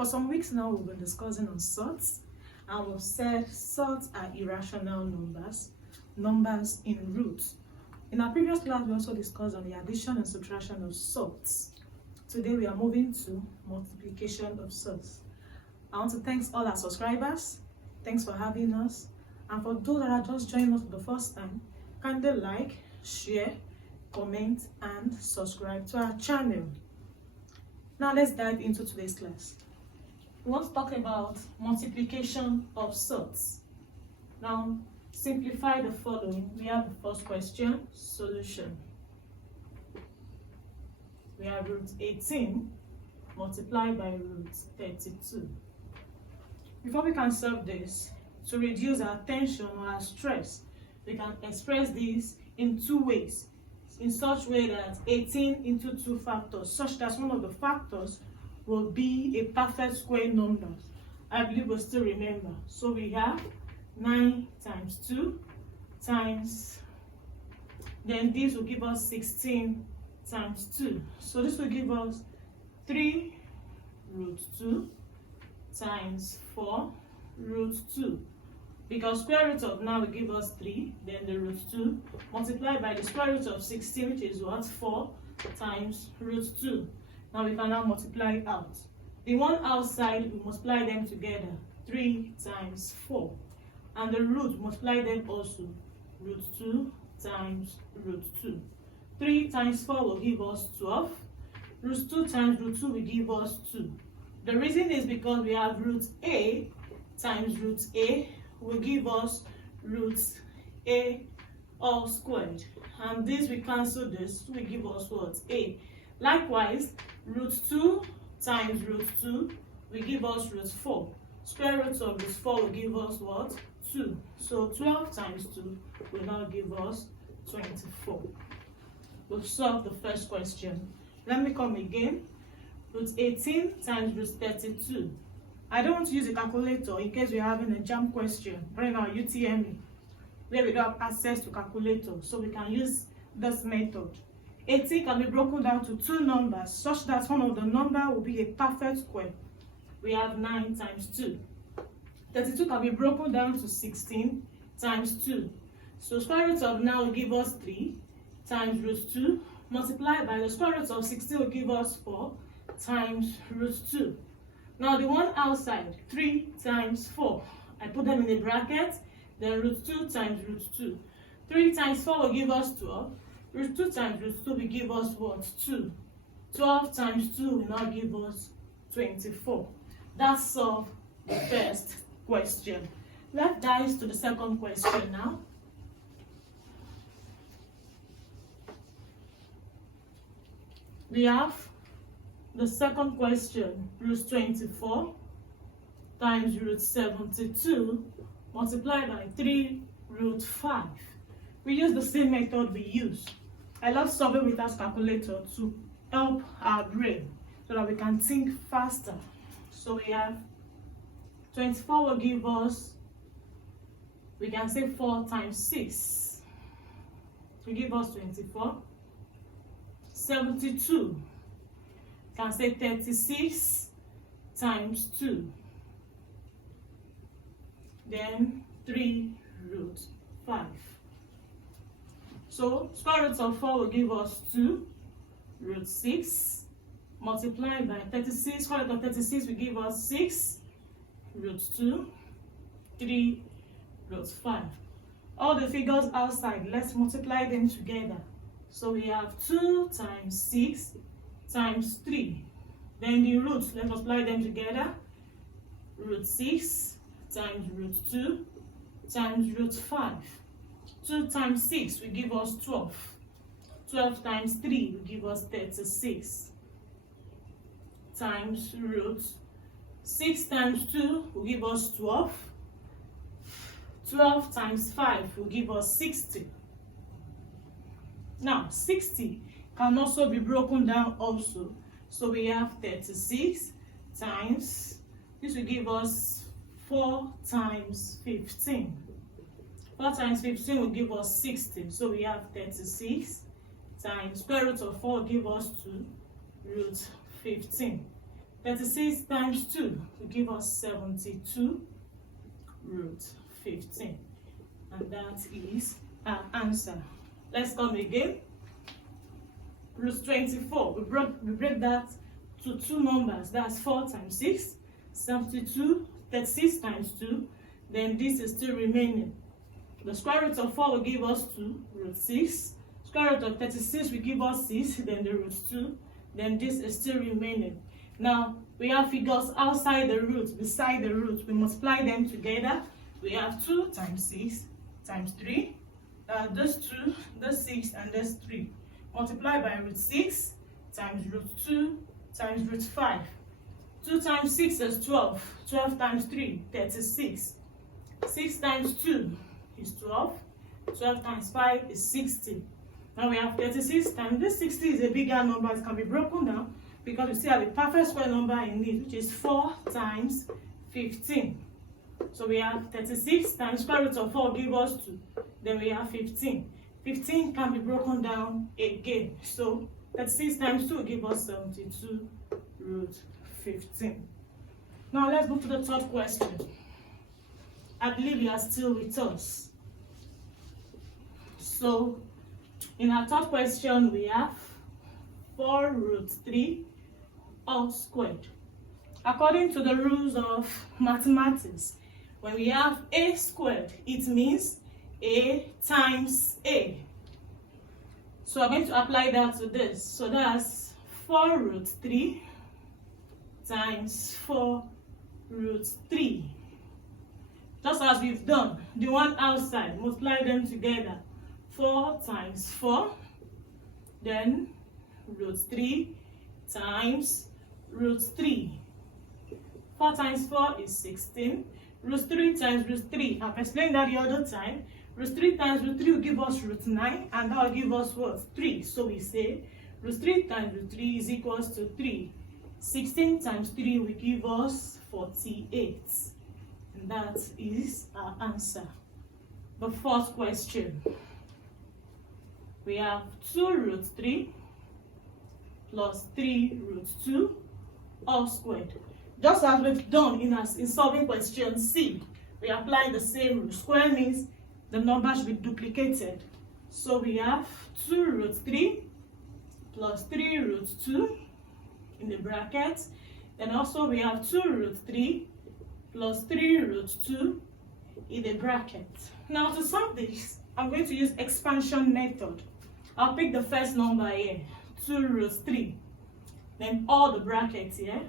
For some weeks now, we've been discussing on surds, and we've said surds are irrational numbers, numbers in roots. In our previous class, we also discussed on the addition and subtraction of surds. Today, we are moving to multiplication of surds. I want to thank all our subscribers. Thanks for having us. And for those that are just joining us for the first time, kindly like, share, comment, and subscribe to our channel. Now let's dive into today's class. We want to talk about multiplication of surds. Now, simplify the following. We have the first question, solution. We have root 18 multiplied by root 32. Before we can solve this, to reduce our tension or our stress, we can express this in two ways, in such way that 18 into 2 factors, such that one of the factors will be a perfect square number. I believe we'll still remember. So we have 9 times 2 times, then this will give us 16 times 2. So this will give us 3 root 2 times 4 root 2. Because square root of 9 will give us 3, then the root 2, multiplied by the square root of 16, which is what? 4 times root 2. Now we can now multiply it out. The one outside, we multiply them together. 3 times 4. And the root, multiply them also. Root 2 times root 2. 3 times 4 will give us 12. Root 2 times root 2 will give us 2. The reason is because we have root a times root a will give us root a all squared. And this, we cancel this, will give us what? A. Likewise, root 2 times root 2 will give us root 4. Square root of root 4 will give us what? 2. So 12 times 2 will now give us 24. We've solved the first question. Let me come again. Root 18 times root 32. I don't want to use a calculator in case we're having a jam question during our UTME where we don't have access to calculator, so we can use this method. 18 can be broken down to two numbers such that one of the number will be a perfect square. We have 9 times 2. 32 can be broken down to 16 times 2. So square root of 9 will give us 3 times root 2, multiplied by the square root of 16 will give us 4 times root 2. Now the one outside, 3 times 4, I put them in a bracket, then root 2 times root 2. 3 times 4 will give us 12. Root 2 times root 2 will give us what? 2. 12 times 2 will now give us 24. That solves the first question. Let's dive to the second question now. We have the second question, root 24 times root 72 multiplied by 3 root 5. We use the same method we use. I love solving with our calculator to help our brain so that we can think faster. So we have 24 will give us, we can say 4 times 6. Will give us 24. 72. Can say 36 times 2. Then 3 root 5. So square root of 4 will give us 2 root 6 multiplied by 36. Square root of 36 will give us 6 root 2, 3 root 5. All the figures outside, let's multiply them together. So we have 2 times 6 times 3. Then the roots, let's multiply them together. Root 6 times root 2 times root 5. 2 times 6 will give us 12. 12 times 3 will give us 36. Times root 6 times 2 will give us 12. 12 times 5 will give us 60. Now, 60 can also be broken down also. So we have 36 times, this will give us 4 times 15. 4 times 15 will give us 60. So we have 36 times square root of 4 will give us 2 root 15. 36 times 2 will give us 72 root 15. And that is our answer. Let's come again. Root 24. We break that to two numbers. That's 4 times 6. 72. 36 times 2. Then this is still remaining. The square root of 4 will give us 2, root 6. Square root of 36 will give us 6, then the root 2. Then this is still remaining. Now, we have figures outside the root, beside the root. We multiply them together. We have 2 times 6 times 3. This 2, this 6, and this 3. Multiply by root 6 times root 2 times root 5. 2 times 6 is 12. 12 times 3, 36. 6 times 2 is 12. 12 times 5 is 60. Now we have 36 times. This 60 is a bigger number. It can be broken down because we still have a perfect square number in it, which is 4 times 15. So we have 36 times square root of 4 give us 2. Then we have 15. 15 can be broken down again. So 36 times 2 give us 72 root 15. Now let's move to the third question. I believe you are still with us. So in our third question, we have 4 root 3 all squared. According to the rules of mathematics, when we have a squared, it means a times a. So I'm going to apply that to this. So that's 4 root 3 times 4 root 3. Just as we've done, the one outside, multiply them together. 4 times 4, then root 3 times root 3. 4 times 4 is 16. Root 3 times root 3. I've explained that the other time. Root 3 times root 3 will give us root 9, and that will give us what? 3. So we say root 3 times root 3 is equals to 3. 16 times 3 will give us 48. And that is our answer. The fourth question. We have 2 root 3 plus 3 root 2 all squared. Just as we've done in solving question C, we apply the same rule. Square means the number should be duplicated. So we have 2 root 3 plus 3 root 2 in the bracket. Then also we have 2 root 3 plus 3 root 2 in the bracket. Now to solve this, I'm going to use expansion method. I'll pick the first number here, 2 root 3. Then all the brackets here,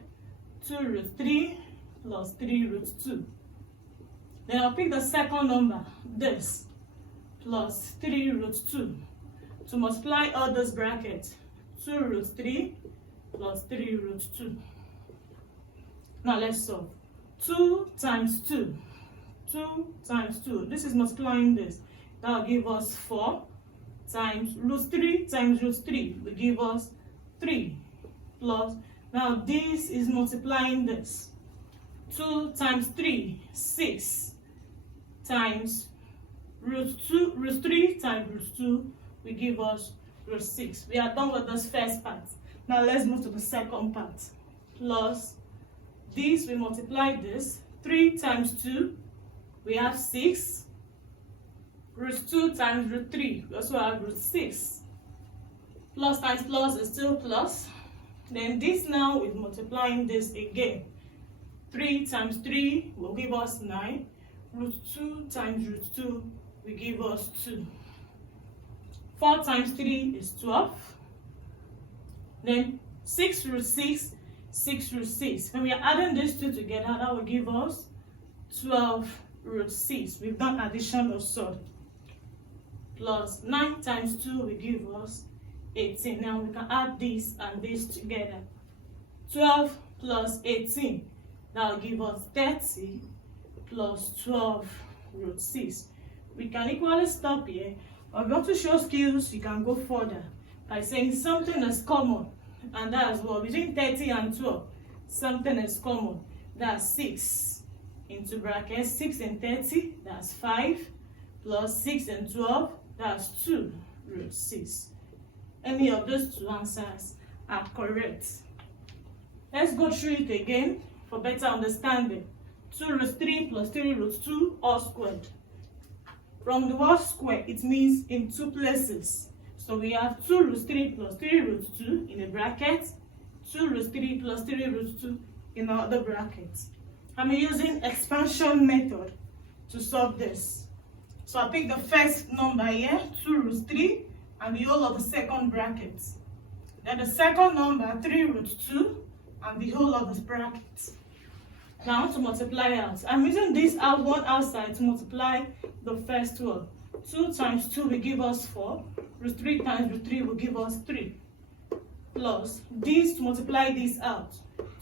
2 root 3 plus 3 root 2. Then I'll pick the second number, this, plus 3 root 2. To multiply all those brackets, 2 root 3 plus 3 root 2. Now let's solve. 2 times 2. 2 times 2. This is multiplying this. That will give us 4 times root 3 times root 3 will give us 3 plus. Now this is multiplying this. 2 times 3, 6 times root 3 times root 2 will give us root 6. We are done with this first part. Now let's move to the second part. Plus this, we multiply this. 3 times 2, we have 6. Root 2 times root 3, we also have root 6. Plus times plus is still plus. Then this now is multiplying this again. 3 times 3 will give us 9. Root 2 times root 2 will give us 2. 4 times 3 is 12. Then 6 root 6, 6 root 6. When we are adding these two together, that will give us 12 root 6. We've done addition of sort. Plus 9 times 2 will give us 18. Now we can add this and this together. 12 plus 18. That will give us 30 plus 12 root 6. We can equally stop here. But if you want to show skills, you can go further by saying something is common. And that is what? Between 30 and 12, something is common. That's 6 into bracket. 6 and 30, that's 5. Plus 6 and 12, that's 2 root 6. Any of those two answers are correct. Let's go through it again for better understanding. 2 root 3 plus 3 root 2 all squared. From the word square, it means in two places. So we have 2 root 3 plus 3 root 2 in a bracket, 2 root 3 plus 3 root 2 in another bracket. I'm using expansion method to solve this. So I pick the first number here, 2 root 3, and the whole of the second bracket. Then the second number, 3 root 2, and the whole of the bracket. Now I want to multiply out. I'm using this one outside to multiply the first one. 2 times 2 will give us 4. Root 3 times root 3 will give us 3. Plus this to multiply this out.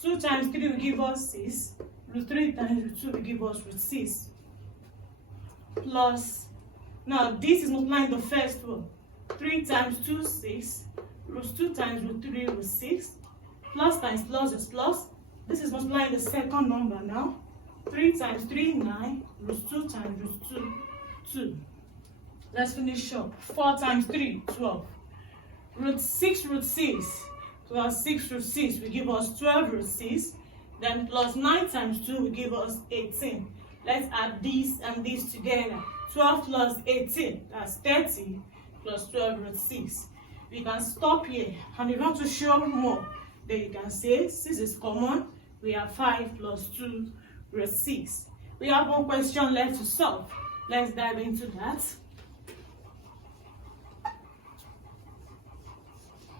2 times 3 will give us 6. Root 3 times root 2 will give us root 6. Plus, now this is multiplying the first one. 3 times 2, 6. Root 2 times root 3 root 6. Plus times plus is plus. This is multiplying the second number now. 3 times 3, 9. Root 2 times root 2, 2. Let's finish up. 4 times 3, 12. Root 6 root 6 plus 6 root 6 will give us 12 root 6. Then plus 9 times 2 will give us 18. Let's add this and this together. 12 plus 18, that's 30, plus 12 root 6. We can stop here. And if you want to show more, then you can say 6 is common. We have 5 plus 2 root 6. We have one question left to solve. Let's dive into that.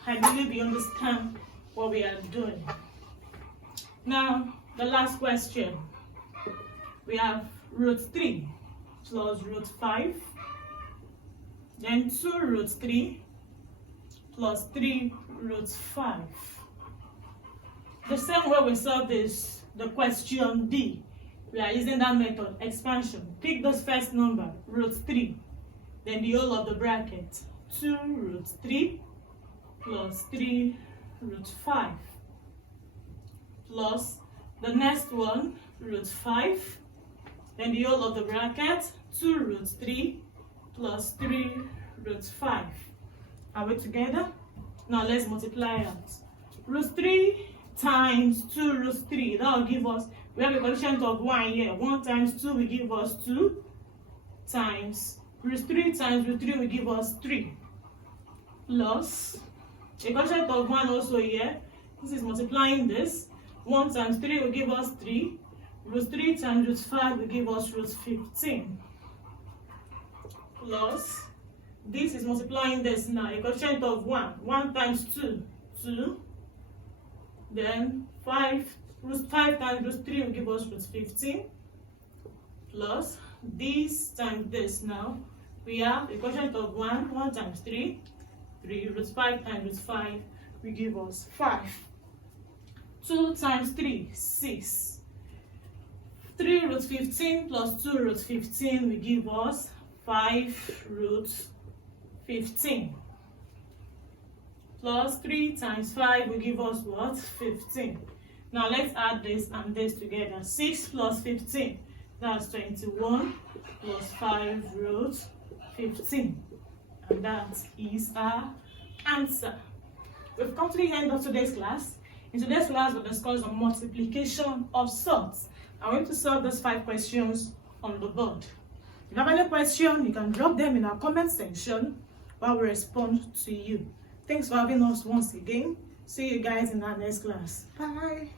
I believe you understand what we are doing. Now, the last question. We have root 3 plus root 5. Then 2 root 3 plus 3 root 5. The same way we solve this, the question D. We are using that method, expansion. Pick the first number, root 3. Then the whole of the bracket. 2 root 3 plus 3 root 5. Plus the next one, root 5. Then the whole of the bracket, 2 root 3 plus 3 root 5. Are we together? Now let's multiply out. Root 3 times 2 root 3, that will give us, we have a coefficient of 1 here. 1 times 2 will give us 2, times root 3 times root 3 will give us 3. Plus, a coefficient of 1 also here. This is multiplying this. 1 times 3 will give us 3. Root 3 times root 5 will give us root 15. Plus, this is multiplying this now. A coefficient of 1. 1 times 2, 2. Then root 5 times root 3 will give us root 15. Plus, this times this now. We have a quotient of 1. 1 times 3. 3. Root 5 times root 5 will give us 5. 2 times 3, 6. 3 root 15 plus 2 root 15 will give us 5 root 15. Plus 3 times 5 will give us what? 15. Now let's add this and this together. 6 plus 15, that's 21, plus 5 root 15. And that is our answer. We've come to the end of today's class. In today's class, we'll discuss the multiplication of surds. I'm going to solve those 5 questions on the board. If you have any question, you can drop them in our comment section while we respond to you. Thanks for having us once again. See you guys in our next class. Bye.